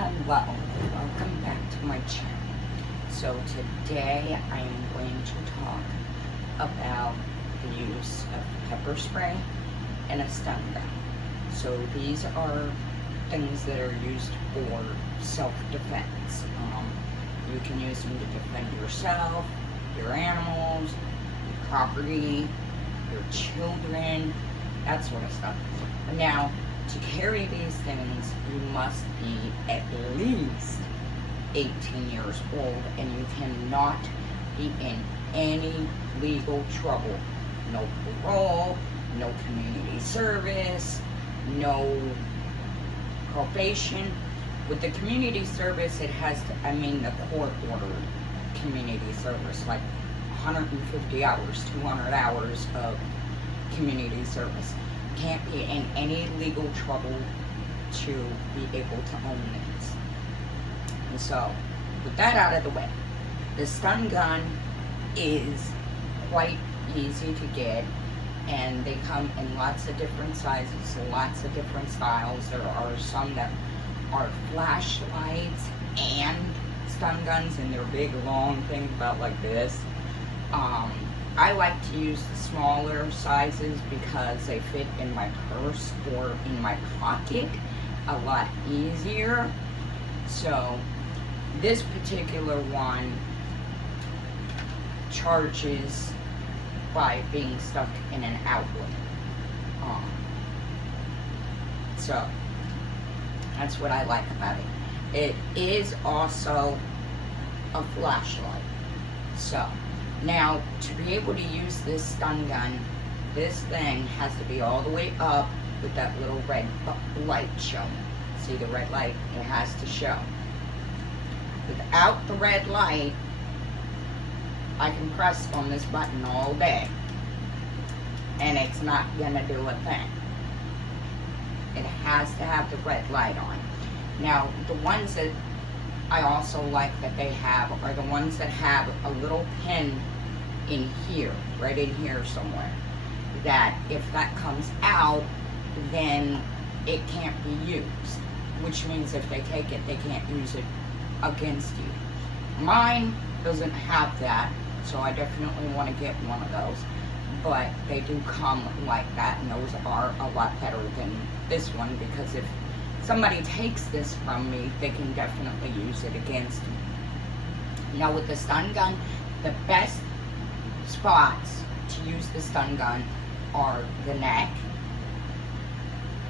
Hello, welcome back to my channel. So today I am going to talk about the use of pepper spray and a stun gun. So these are things that are used for self-defense. You can use them to defend yourself, your animals, your property, your children, that sort of stuff. Now, to carry these things, you must be at least 18 years old, and you cannot be in any legal trouble. No parole, no community service, no probation. With the community service, it has to, the court-ordered community service, like 150 hours, 200 hours of community service. Can't be in any legal trouble to be able to own these. And so, with that out of the way, the stun gun is quite easy to get, and they come in lots of different sizes, lots of different styles. There are some that are flashlights and stun guns, and they're big, long things about like this. I like to use the smaller sizes because they fit in my purse or in my pocket a lot easier. So this particular one charges by being stuck in an outlet. So that's what I like about it. It is also a flashlight. So now, to be able to use this stun gun, this thing has to be all the way up with that little red light showing. See the red light? It has to show. Without the red light, I can press on this button all day, and it's not gonna do a thing. It has to have the red light on. Now, the ones that I also like that they have are the ones that have a little pin in here, right in here somewhere, that if that comes out, then it can't be used, which means if they take it, they can't use it against you. Mine doesn't have that, so I definitely want to get one of those, but they do come like that, and those are a lot better than this one, because if somebody takes this from me, they can definitely use it against me. Now with the stun gun, the best spots to use the stun gun are the neck,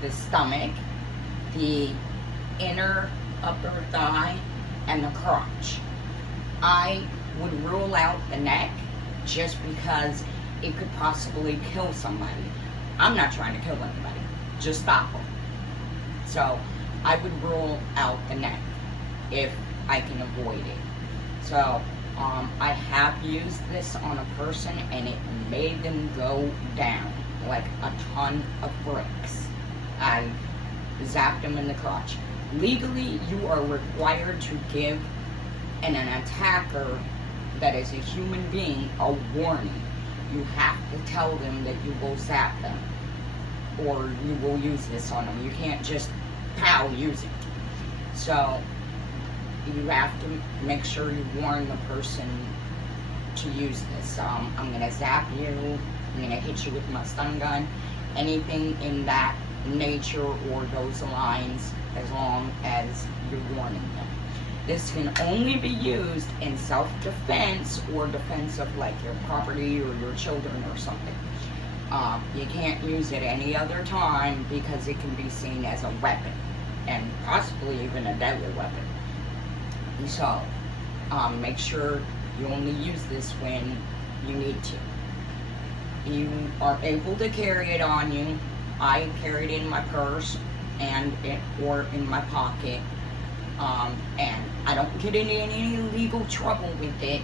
the stomach, the inner upper thigh, and the crotch. I would rule out the neck just because it could possibly kill somebody. I'm not trying to kill anybody, just stop them. So I would rule out the neck if I can avoid it. So I have used this on a person, and it made them go down like a ton of bricks. I zapped them in the crotch. Legally, you are required to give an attacker that is a human being a warning. You have to tell them that you will zap them, or you will use this on them. You can't just use it. So you have to make sure you warn the person to use this. I'm gonna zap you, I'm gonna hit you with my stun gun, anything in that nature or those lines, as long as you're warning them. This can only be used in self-defense or defense of like your property or your children or something. You can't use it any other time because it can be seen as a weapon, and possibly even a deadly weapon. So make sure you only use this when you need to. You are able to carry it on you. I carry it in my purse or in my pocket, and I don't get into any legal trouble with it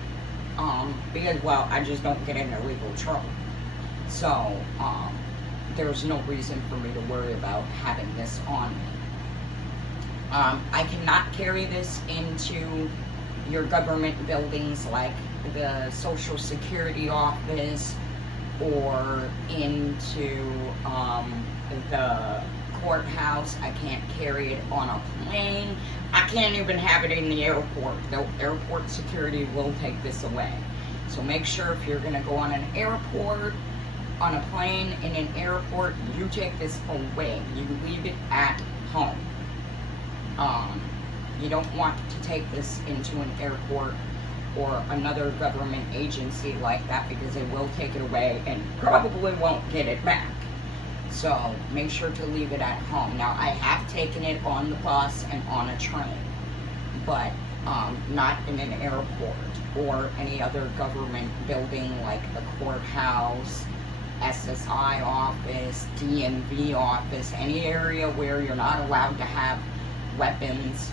because, well, I just don't get into legal trouble. So there's no reason for me to worry about having this on me. I cannot carry this into your government buildings like the Social Security office or into the courthouse. I can't carry it on a plane. I can't even have it in the airport. The airport security will take this away. So make sure if you're going to go on an airport, on a plane, in an airport, you take this away. You leave it at home. You don't want to take this into an airport or another government agency like that, because they will take it away and probably won't get it back. So make sure to leave it at home. Now, I have taken it on the bus and on a train, but not in an airport or any other government building like the courthouse, SSI office, DMV office, any area where you're not allowed to have weapons.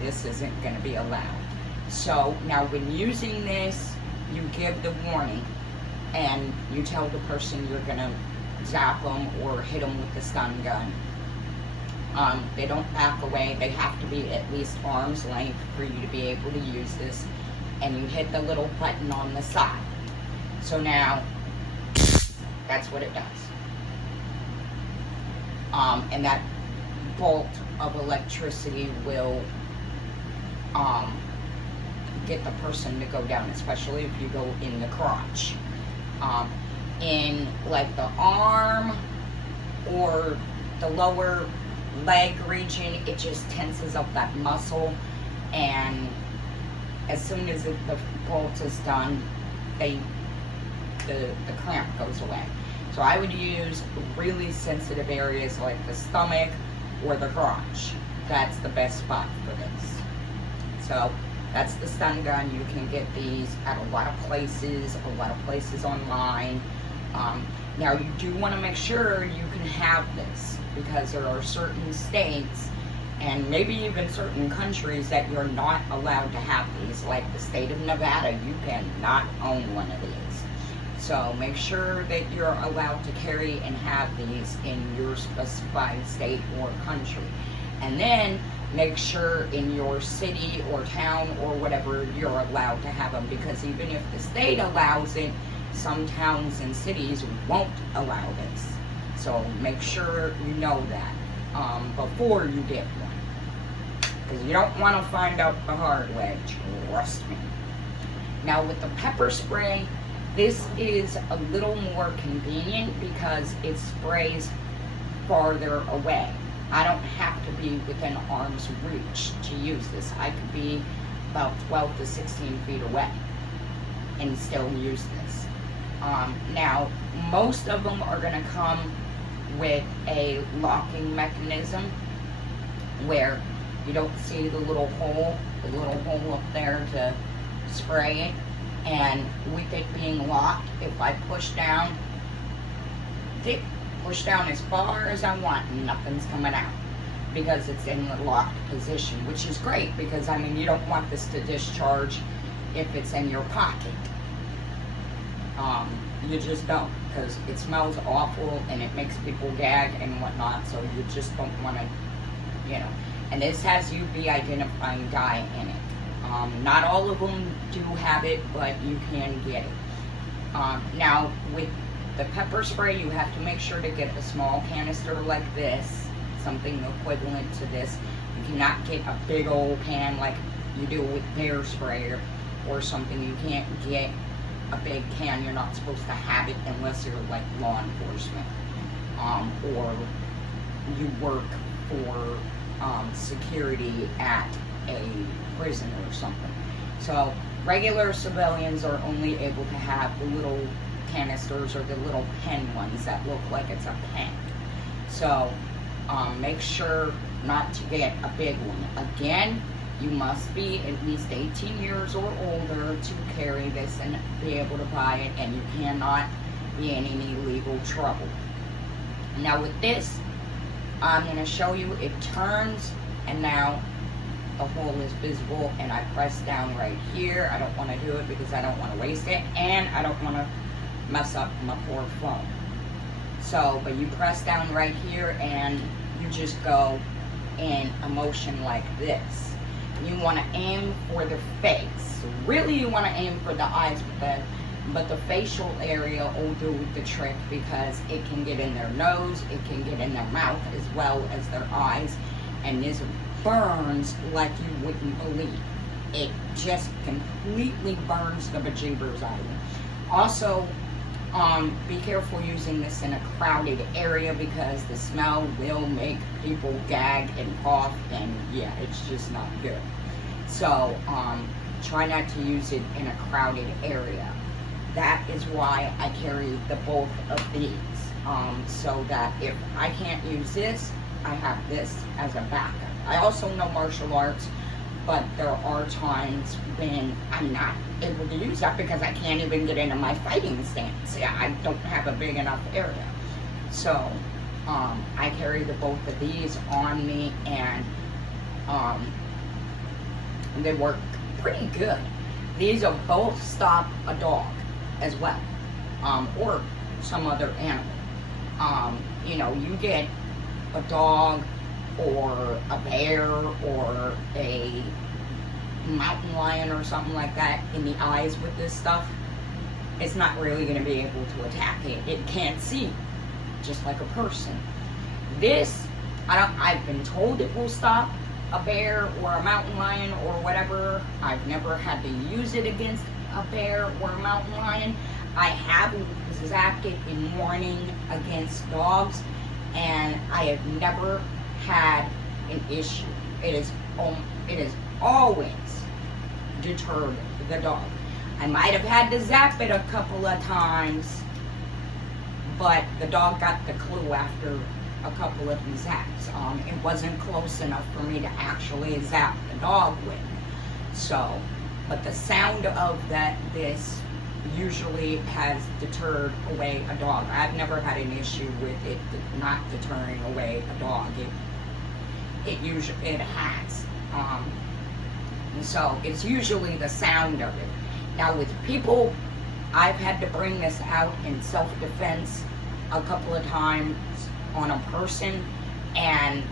This isn't going to be allowed. So now when using this, you give the warning and you tell the person you're going to zap them or hit them with the stun gun. They don't back away. They have to be at least arm's length for you to be able to use this. And you hit the little button on the side. So now, that's what it does. And that bolt of electricity will get the person to go down, especially if you go in the crotch. In like the arm or the lower leg region, it just tenses up that muscle, and as soon as the bolt is done, the cramp goes away. So I would use really sensitive areas like the stomach or the crotch. That's the best spot for this. So that's the stun gun. You can get these at a lot of places online. Now you do want to make sure you can have this, because there are certain states and maybe even certain countries that you're not allowed to have these, like the state of Nevada. You cannot own one of these. So make sure that you're allowed to carry and have these in your specified state or country. And then make sure in your city or town or whatever you're allowed to have them, because even if the state allows it, some towns and cities won't allow this. So make sure you know that before you get one, because you don't want to find out the hard way, trust me. Now with the pepper spray, this is a little more convenient because it sprays farther away. I don't have to be within arm's reach to use this. I could be about 12 to 16 feet away and still use this. Now, most of them are going to come with a locking mechanism where you don't see the little hole up there to spray it. And with it being locked, if I push down as far as I want, nothing's coming out, because it's in the locked position, which is great, because I mean, you don't want this to discharge if it's in your pocket. You just don't, because it smells awful and it makes people gag and whatnot, so you just don't want to, you know. And this has UV identifying dye in it. Not all of them do have it, but you can get it. Now, with the pepper spray, you have to make sure to get a small canister like this, something equivalent to this. You cannot get a big old can like you do with bear sprayer or something. You can't get a big can. You're not supposed to have it unless you're like law enforcement, or you work for security at a prison or something. So regular civilians are only able to have the little canisters or the little pen ones that look like it's a pen. So make sure not to get a big one. Again, you must be at least 18 years or older to carry this and be able to buy it, and you cannot be in any legal trouble. Now with this, I'm going to show you it turns, and now the hole is visible, and I press down right here. I don't want to do it because I don't want to waste it, and I don't want to mess up my poor phone. So, but you press down right here, and you just go in a motion like this. You want to aim for the face. Really, you want to aim for the eyes, but but the facial area will do the trick because it can get in their nose, it can get in their mouth as well as their eyes, and this burns like you wouldn't believe. It just completely burns the bejeebers out of you. Also, be careful using this in a crowded area because the smell will make people gag and cough, and yeah, it's just not good. So, try not to use it in a crowded area. That is why I carry the both of these, so that if I can't use this, I have this as a backup. I also know martial arts, but there are times when I'm not able to use that because I can't even get into my fighting stance. Yeah, I don't have a big enough area. So, I carry the both of these on me, and they work pretty good. These will both stop a dog as well, or some other animal. You know, you get a dog or a bear or a mountain lion or something like that in the eyes with this stuff, it's not really going to be able to attack it. It can't see, just like a person. This, I've been told it will stop a bear or a mountain lion or whatever. I've never had to use it against a bear or a mountain lion. I have zapped it in morning against dogs, and I have never had an issue. It is always deterred the dog. I might have had to zap it a couple of times, but the dog got the clue after a couple of zaps. It wasn't close enough for me to actually zap the dog with. So, but the sound of this usually has deterred away a dog. I've never had an issue with it not deterring away a dog. It has. So it's usually the sound of it. Now with people, I've had to bring this out in self-defense a couple of times on a person, and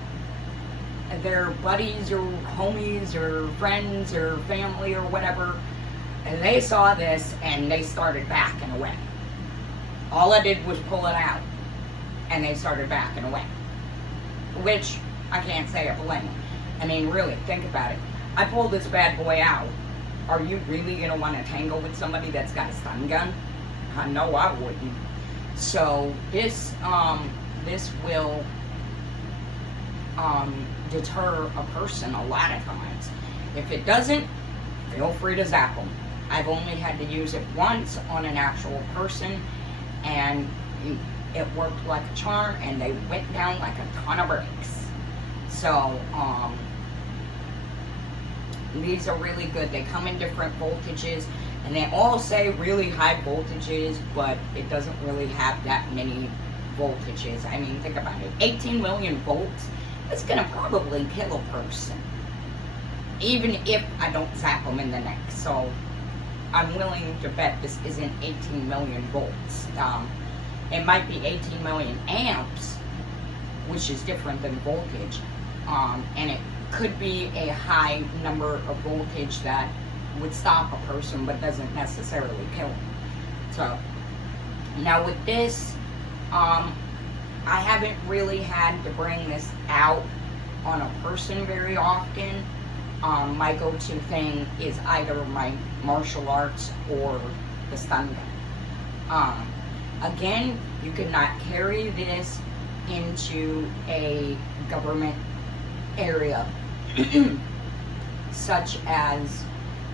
their buddies or homies or friends or family or whatever, and they saw this and they started backing away. All I did was pull it out and they started backing away, which I can't say I blame them. I mean, really, think about it. I pulled this bad boy out. Are you really going to want to tangle with somebody that's got a stun gun? No, I wouldn't. So this will deter a person a lot of times. If it doesn't, feel free to zap them. I've only had to use it once on an actual person, and it worked like a charm, and they went down like a ton of bricks. So, these are really good. They come in different voltages, and they all say really high voltages, but it doesn't really have that many voltages. I mean, think about it. 18 million volts, it's going to probably kill a person, even if I don't zap them in the neck. So, I'm willing to bet this isn't 18 million volts. It might be 18 million amps, which is different than voltage, and it could be a high number of voltage that would stop a person but doesn't necessarily kill them. So now with this, I haven't really had to bring this out on a person very often. My go-to thing is either my martial arts or the stun gun. Again, you cannot carry this into a government area such as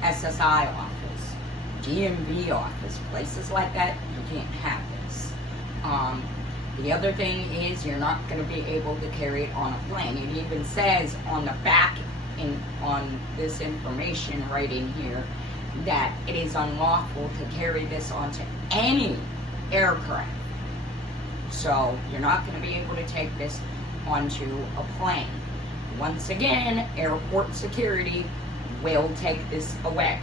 SSI office, DMV office, places like that. You can't have this. The other thing is you're not going to be able to carry it on a plane. It even says on the back on this information right in here that it is unlawful to carry this onto any aircraft. So you're not going to be able to take this onto a plane. Once again, airport security will take this away.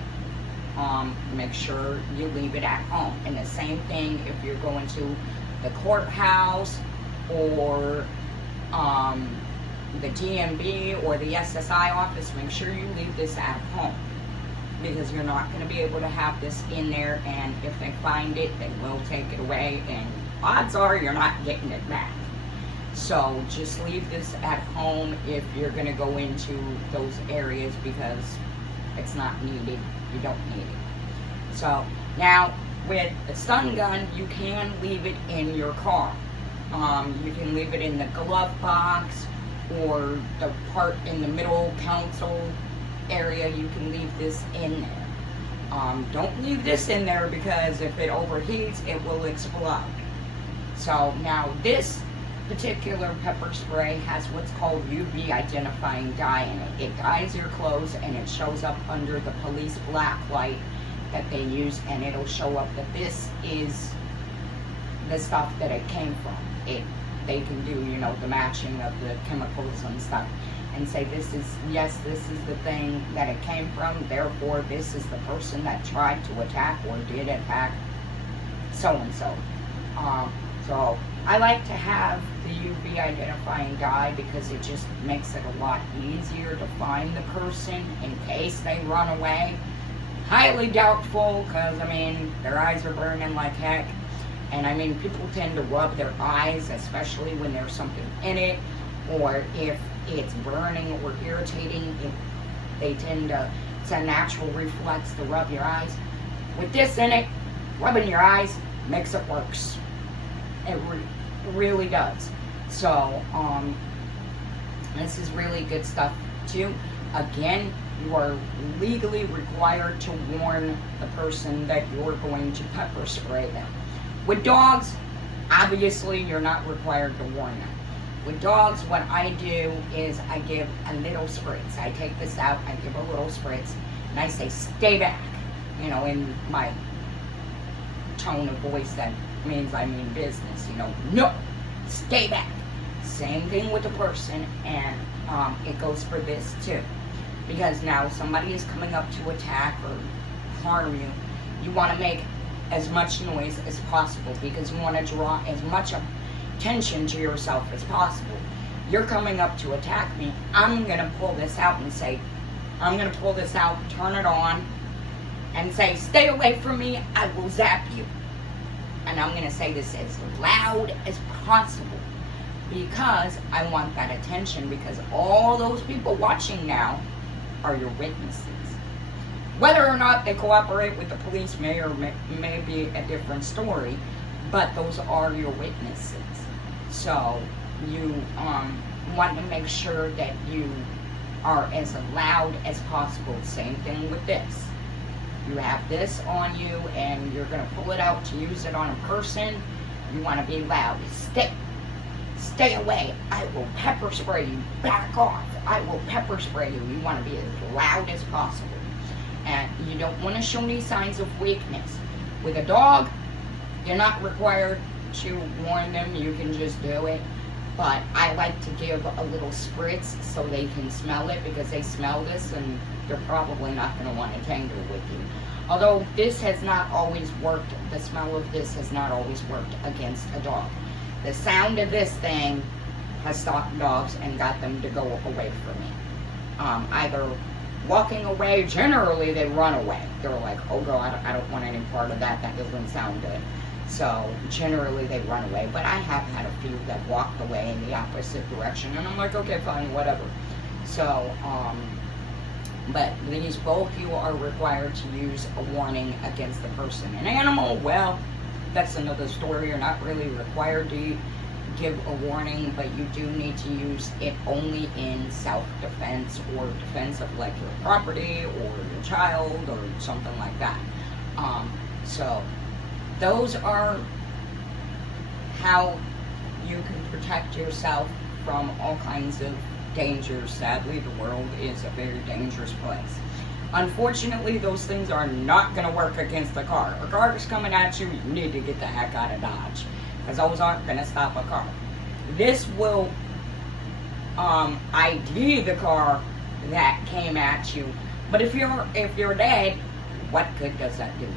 Make sure you leave it at home. And the same thing if you're going to the courthouse or the DMV or the SSI office, make sure you leave this at home. because you're not going to be able to have this in there, and if they find it, they will take it away, and odds are you're not getting it back. So just leave this at home if you're going to go into those areas, because it's not needed. You don't need it. So now with a stun gun, you can leave it in your car. You can leave it in the glove box or the part in the middle console area. You can leave this in there. Don't leave this in there, because if it overheats, it will explode. So now this particular pepper spray has what's called UV identifying dye in it. It dyes your clothes, and it shows up under the police black light that they use, and it'll show up that this is the stuff that it came from. They can do, you know, the matching of the chemicals and stuff, and say this is the thing that it came from, therefore this is the person that tried to attack or did attack so and so. So I like to have the UV identifying dye, because it just makes it a lot easier to find the person in case they run away. Highly doubtful, because I mean their eyes are burning like heck, and I mean people tend to rub their eyes, especially when there's something in it, or if it's burning or irritating, they tend to, it's a natural reflex to rub your eyes. With this in it, rubbing your eyes makes it worse. It really does. So this is really good stuff too. Again, you are legally required to warn the person that you're going to pepper spray them. With dogs, obviously you're not required to warn them. With dogs, what I do is I give a little spritz. I take this out, I give a little spritz, and I say, stay back, you know, in my tone of voice that means I mean business, you know, no, stay back. Same thing with the person, and it goes for this too. Because now somebody is coming up to attack or harm you, you want to make as much noise as possible, because you want to draw as much attention to yourself as possible. You're coming up to attack me, I'm going to pull this out and say, I'm going to pull this out, turn it on, and say, stay away from me, I will zap you. And I'm going to say this as loud as possible, because I want that attention, because all those people watching now are your witnesses. Whether or not they cooperate with the police may or may be a different story, but those are your witnesses. So you want to make sure that you are as loud as possible. Same thing with this. You have this on you and you're going to pull it out to use it on a person. You want to be loud. Stay away. I will pepper spray you. Back off. I will pepper spray you. You want to be as loud as possible. And you don't want to show any signs of weakness. With a dog, you're not required to warn them. You can just do it. But I like to give a little spritz so they can smell it, because they smell this and they're probably not going to want to tangle with you. Although this has not always worked, the smell of this has not always worked against a dog. The sound of this thing has stopped dogs and got them to go away from me. Either walking away, generally they run away. They're like, oh God, I don't want any part of that, that doesn't sound good. So generally they run away, but I have had a few that walked away in the opposite direction, and I'm like, okay, fine, whatever. So, but these both you are required to use a warning against the person. An animal, well, that's another story. You're not really required to give a warning, but you do need to use it only in self-defense or defense of like your property or your child or something like that. So those are how you can protect yourself from all kinds of dangers. Sadly, the world is a very dangerous place. Unfortunately, those things are not going to work against a car. A car is coming at you, you need to get the heck out of Dodge, because those aren't going to stop a car. This will ID the car that came at you, but if you're dead, what good does that do?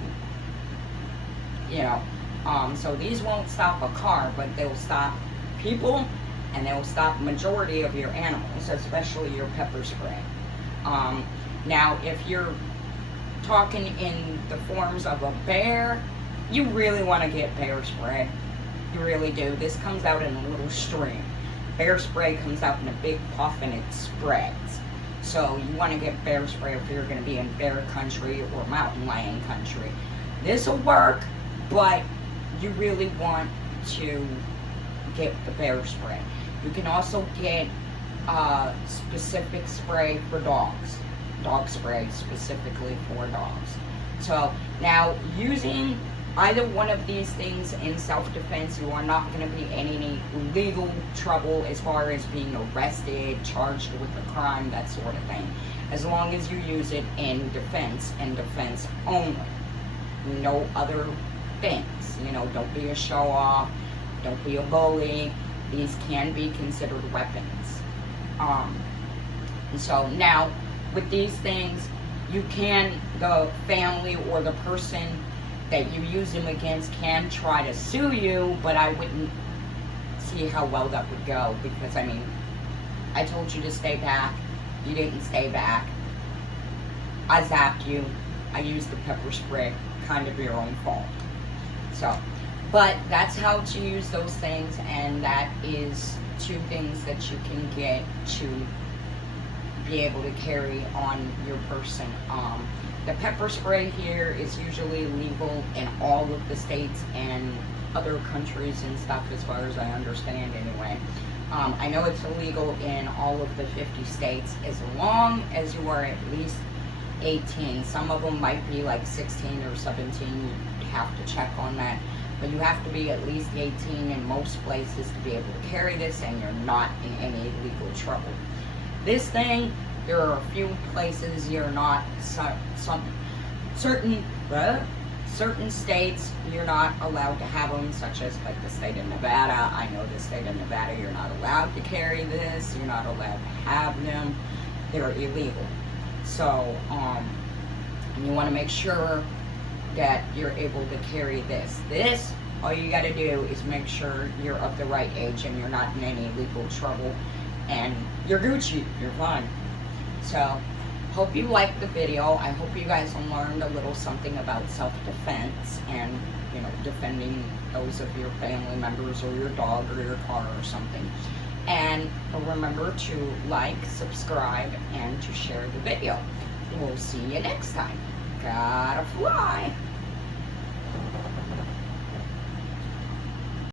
You know, so these won't stop a car, but they'll stop people, and they'll stop majority of your animals, especially your pepper spray. Now, if you're talking in the forms of a bear, you really want to get bear spray. You really do. This comes out in a little stream. Bear spray comes out in a big puff and it spreads. So you want to get bear spray if you're going to be in bear country or mountain lion country. This will work, but you really want to get the bear spray. You can also get specific spray for dogs. Dog spray specifically for dogs. So now, using either one of these things in self-defense, you are not going to be in any legal trouble as far as being arrested, charged with a crime, that sort of thing. As long as you use it in defense and defense only. No other things. You know, don't be a show-off. Don't be a bully. These can be considered weapons. And so now, with these things, you can, the family or the person that you use them against can try to sue you, but I wouldn't see how well that would go, because I mean, I told you to stay back, you didn't stay back, I zapped you, I used the pepper spray, kind of your own fault. So, but that's how to use those things, and that is 2 things that you can get to be able to carry on your person. The pepper spray here is usually legal in all of the states and other countries and stuff, as far as I understand anyway. I know it's illegal in all of the 50 states as long as you are at least 18. Some of them might be like 16 or 17. You have to check on that. But you have to be at least 18 in most places to be able to carry this, and you're not in any legal trouble. This thing, there are a few places you're not, certain states you're not allowed to have them, such as like the state of Nevada. I know the state of Nevada, you're not allowed to carry this, you're not allowed to have them, they're illegal. So, you want to make sure that you're able to carry this. This, all you got to do is make sure you're of the right age and you're not in any legal trouble, and you're Gucci, you're fine. So, hope you liked the video. I hope you guys learned a little something about self-defense and, you know, defending those of your family members or your dog or your car or something. And remember to like, subscribe, and to share the video. We'll see you next time. Gotta fly.